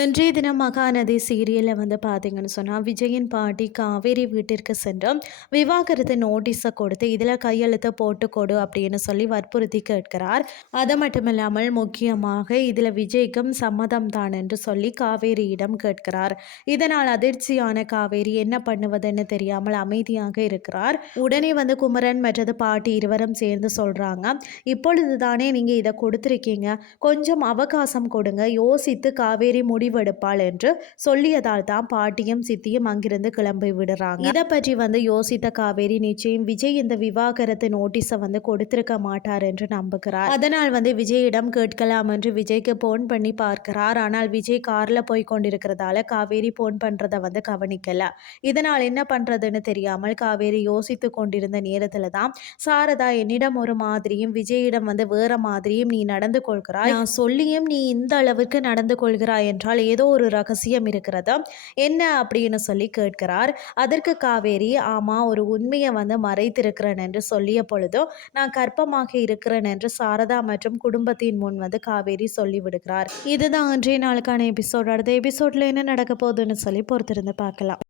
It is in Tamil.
இன்றைய தினம் மகாநதி சீரியலில் வந்து பார்த்தீங்கன்னு சொன்னால் விஜயின் பாட்டி காவேரி வீட்டிற்கு சென்று விவாகரத்து நோட்டீஸை கொடுத்து இதில் கையெழுத்தை போட்டு கொடு அப்படின்னு சொல்லி வற்புறுத்தி கேட்கிறார். அது மட்டும் இல்லாமல் முக்கியமாக இதில் விஜய்க்கும் சம்மதம் தான் என்று சொல்லி காவேரியிடம் கேட்கிறார். இதனால் அதிர்ச்சியான காவேரி என்ன பண்ணுவதுன்னு தெரியாமல் அமைதியாக இருக்கிறார். உடனே வந்து குமரன் மற்றது பாட்டி இருவரும் சேர்ந்து சொல்கிறாங்க இப்பொழுது தானே நீங்கள் இதை கொடுத்துருக்கீங்க. கொஞ்சம் அவகாசம் கொடுங்க. யோசித்து காவேரி முடிவெடுப்பாள் என்று சொல்லியதால் தான் பாட்டியும் சித்தியும் அங்கிருந்து கிளம்பி விடுறாங்க. இதை பற்றி வந்து யோசித்த காவேரி நிச்சயம் விஜய் இந்த விவாகரத்து நோட்டீஸை வந்து கொடுத்திருக்க மாட்டார் என்று நம்புகிறார். அதனால் வந்து விஜயிடம் கேட்கலாம் என்று விஜய்க்கு போன் பண்ணி பார்க்கிறார். ஆனால் விஜய் கார்ல போய் கொண்டிருக்கிறதால காவேரி போன் பண்றதை வந்து கவனிக்கல. இதனால் என்ன பண்றதுன்னு தெரியாமல் காவேரி யோசித்து கொண்டிருந்த நேரத்துல தான் சாரதா என்னிடம் ஒரு மாதிரியும் விஜயிடம் வந்து வேற மாதிரியும் நீ நடந்து கொள்கிறாய். நான் சொல்லியும் நீ இந்த அளவுக்கு நடந்து கொள்கிறாய் என்றால் என்றால் ஏதோ ஒரு ரகசியம் இருக்கிறதா? என்ன அப்படின்னு சொல்லி கேட்கிறார். அதற்கு காவேரி ஆமாம் ஒரு உண்மையை வந்து மறைத்திருக்கிறேன் என்று சொல்லிய பொழுதும் நான் கற்பமாக இருக்கிறேன் என்று சாரதா மற்றும் குடும்பத்தின் முன் வந்து காவேரி சொல்லிவிடுகிறார் இதுதான் அன்றைய நாளுக்கான எபிசோட். அடுத்த எபிசோட்ல என்ன நடக்க போகுதுன்னு சொல்லி பொறுத்திருந்து பார்க்கலாம்.